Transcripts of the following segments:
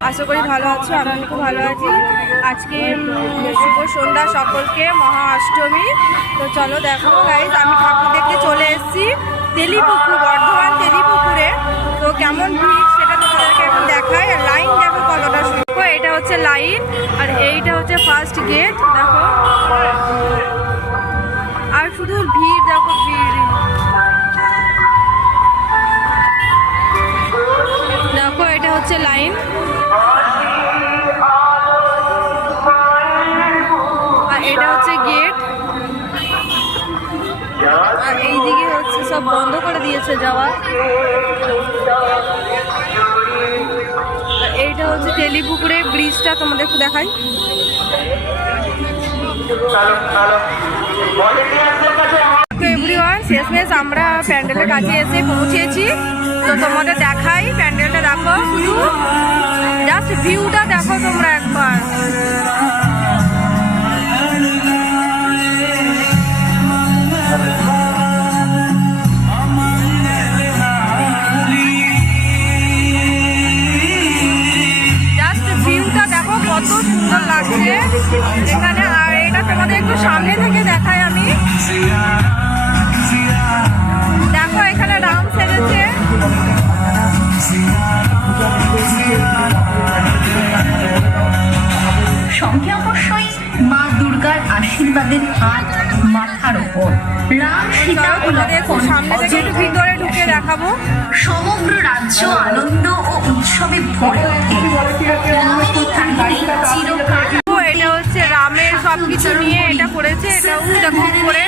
আশা করি ভালো আছো, আমি খুব ভালো আছি। আজকে শুভ সন্ধ্যা সকলকে, মহা অষ্টমী। তো চলো দেখো গাইজ, আমি ঠাকুর দেখতে চলে এসেছি তেলিপুকুর, বর্ধমান তেলিপুকুরে। তো কেমন ভিড় সেটা তোমাদেরকে এখন দেখাই। আর লাইন দেখো কতটা সুন্দর। এটা হচ্ছে লাইন, আর এইটা হচ্ছে ফার্স্ট গেট। দেখো আর শুধু ভিড়, দেখো ভিড়। দেখো এটা হচ্ছে লাইন, আর এটা হচ্ছে গেট। আর এইদিকে হচ্ছে সব বন্ধ করে দিয়েছে যাওয়া। এইটা হচ্ছে তেলিপুকুরে ব্রিজটা, তোমাদের একটু দেখাই। এভরিওয়ান, শেষমেশ আমরা প্যান্ডেলের কাছে এসে পৌঁছেছি। তো তোমাদের দেখাই প্যান্ডেলটা, দেখো শুধু জাস্ট ভিউটা দেখো তোমরা একবার। জাস্ট ভিউটা দেখো কত সুন্দর লাগছে এখানে। আর এটা তোমাদের একটু সামনে থেকে দেখাই আমি। দেখো এখানে রাম সেজেছে। সঙ্গে অবশ্যই মা দুর্গার আশীর্বাদের হাত মাথার ওপর। রাম সীতা ও লক্ষ্মণ সামনে থেকে একটু ভিতরে ঢুকে দেখাবো। সমগ্র রাজ্য আনন্দ ও উৎসবে ভরে ওঠে। রামেরই কাহিনী চিরকাল। এটা হচ্ছে রামের সবকিছু নিয়ে এটা করেছে। এটাও দেখো করে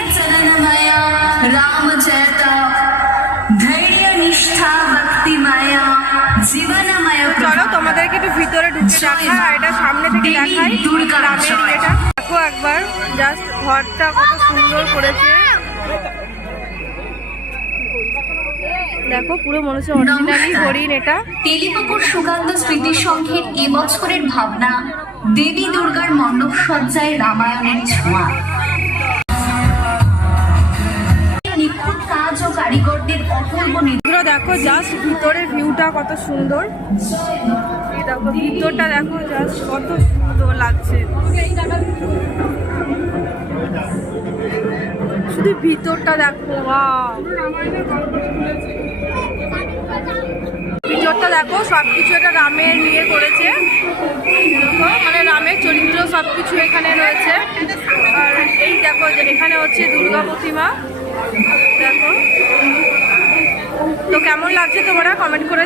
রাম জয়তা ধৈর্য নিষ্ঠা ভক্তি মায়া জীবনময়। চলো তোমাদেরকে একটু ভিতরে ঢুকে দেখাই, আর এটা সামনে থেকে দেখাই রামের ইয়েটা। দেখো একবার জাস্ট ঘরটা কত সুন্দর করেছে। দেখো পুরো মনে হচ্ছে অরিজিনালি হরিণ এটা। তেলিপুকুর সুকান্ত স্মৃতি সংঘের এবছরের ভাবনা দেবী দুর্গার মণ্ডপ সজ্জায় রামায়ণের ছোঁয়া। নিখুঁত কাজ ও কারিগরদের অপূর্ব দেখো জাস্ট ভিতরের ভিউটা কত সুন্দর। দেখো ভিতরটা দেখো জাস্ট কত সুন্দর লাগছে। শুধু ভিতরটা দেখো, ওয়াও। ভিতরটা দেখো সবকিছু এটা রামের নিয়ে করেছে। দেখো মানে রামের চরিত্র সবকিছু এখানে রয়েছে। আর এই দেখো যে এখানে হচ্ছে দুর্গা প্রতিমা। দেখো তো কেমন লাগছে তোমরা কমেন্ট করে